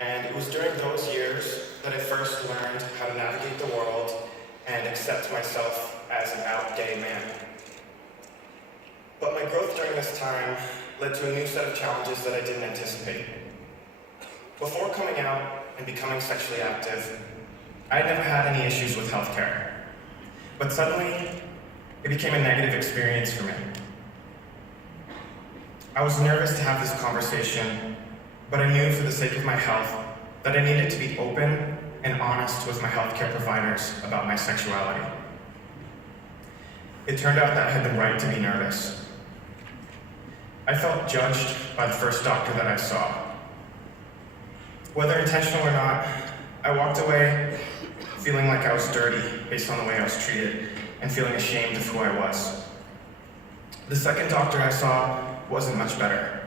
And it was during those years that I first learned how to navigate the world and accept myself as an out gay man. But my growth during this time led to a new set of challenges that I didn't anticipate. Before coming out and becoming sexually active, I had never had any issues with healthcare. But suddenly, it became a negative experience for me. I was nervous to have this conversation, but I knew for the sake of my health that I needed to be open and honest with my healthcare providers about my sexuality. It turned out that I had been right to be nervous. I felt judged by the first doctor that I saw. Whether intentional or not, I walked away feeling like I was dirty based on the way I was treated and feeling ashamed of who I was. The second doctor I saw wasn't much better.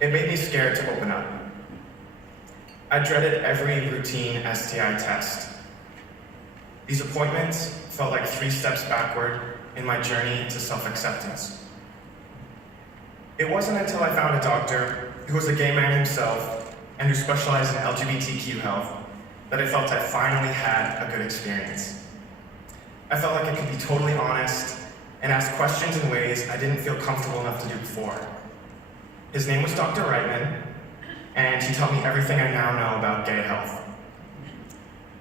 It made me scared to open up. I dreaded every routine STI test. These appointments felt like 3 steps backward in my journey to self-acceptance. It wasn't until I found a doctor who was a gay man himself and who specialized in LGBTQ health that I felt I finally had a good experience. I felt like I could be totally honest and ask questions in ways I didn't feel comfortable enough to do before. His name was Dr. Reitman, and he taught me everything I now know about gay health.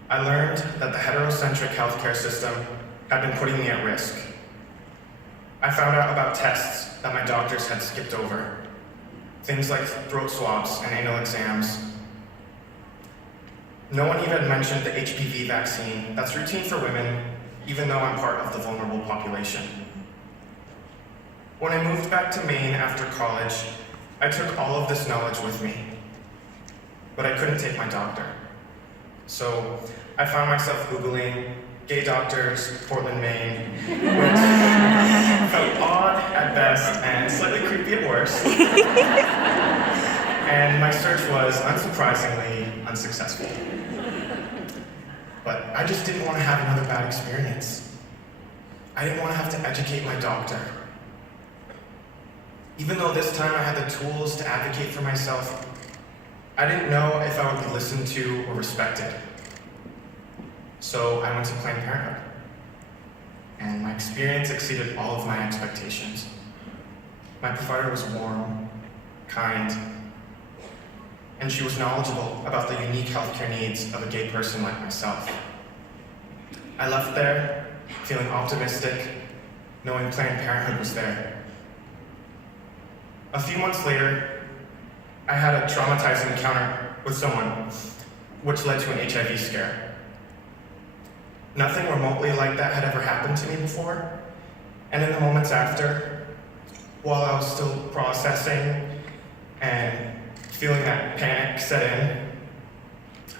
I learned that the heterocentric healthcare system had been putting me at risk. I found out about tests that my doctors had skipped over, things like throat swabs and anal exams. No one even mentioned the HPV vaccine that's routine for women, even though I'm part of the vulnerable population. When I moved back to Maine after college, I took all of this knowledge with me, but I couldn't take my doctor. So I found myself Googling gay doctors, Portland, Maine, which felt odd at best and slightly creepy at worst. And my search was, unsurprisingly, unsuccessful. But I just didn't want to have another bad experience. I didn't want to have to educate my doctor. Even though this time I had the tools to advocate for myself, I didn't know if I would be listened to or respected. So I went to Planned Parenthood. And my experience exceeded all of my expectations. My provider was warm, kind, and she was knowledgeable about the unique healthcare needs of a gay person like myself. I left there feeling optimistic, knowing Planned Parenthood was there. A few months later, I had a traumatizing encounter with someone, which led to an HIV scare. Nothing remotely like that had ever happened to me before, and in the moments after, while I was still processing and feeling that panic set in,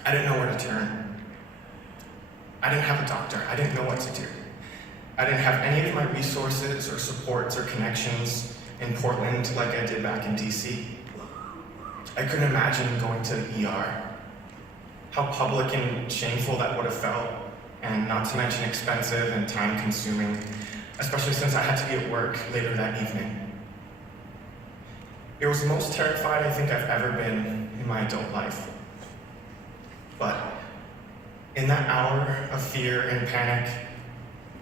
I didn't know where to turn. I didn't have a doctor. I didn't know what to do. I didn't have any of my resources or supports or connections in Portland like I did back in DC. I couldn't imagine going to the ER. How public and shameful that would have felt, and not to mention expensive and time-consuming, especially since I had to be at work later that evening. It was the most terrified I think I've ever been in my adult life. But in that hour of fear and panic,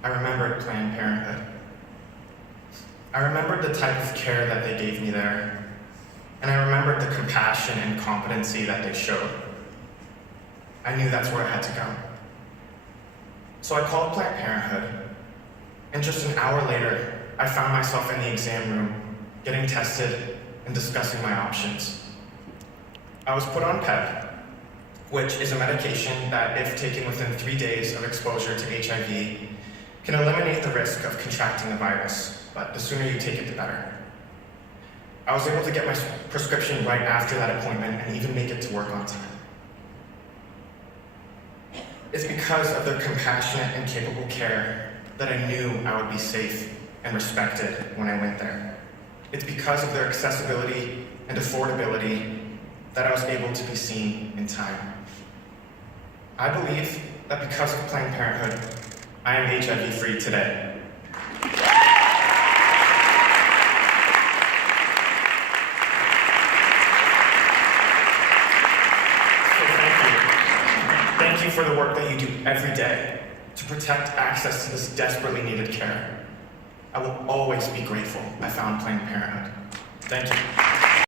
I remembered Planned Parenthood. I remembered the type of care that they gave me there, and I remembered the compassion and competency that they showed. I knew that's where I had to go. So I called Planned Parenthood, and just an hour later, I found myself in the exam room, getting tested and discussing my options. I was put on PEP, which is a medication that, if taken within 3 days of exposure to HIV, can eliminate the risk of contracting the virus, but the sooner you take it, the better. I was able to get my prescription right after that appointment and even make it to work on time. It's because of their compassionate and capable care that I knew I would be safe and respected when I went there. It's because of their accessibility and affordability that I was able to be seen in time. I believe that because of Planned Parenthood, I am HIV-free today. thank you for the work that you do every day to protect access to this desperately needed care. I will always be grateful I found Planned Parenthood. Thank you.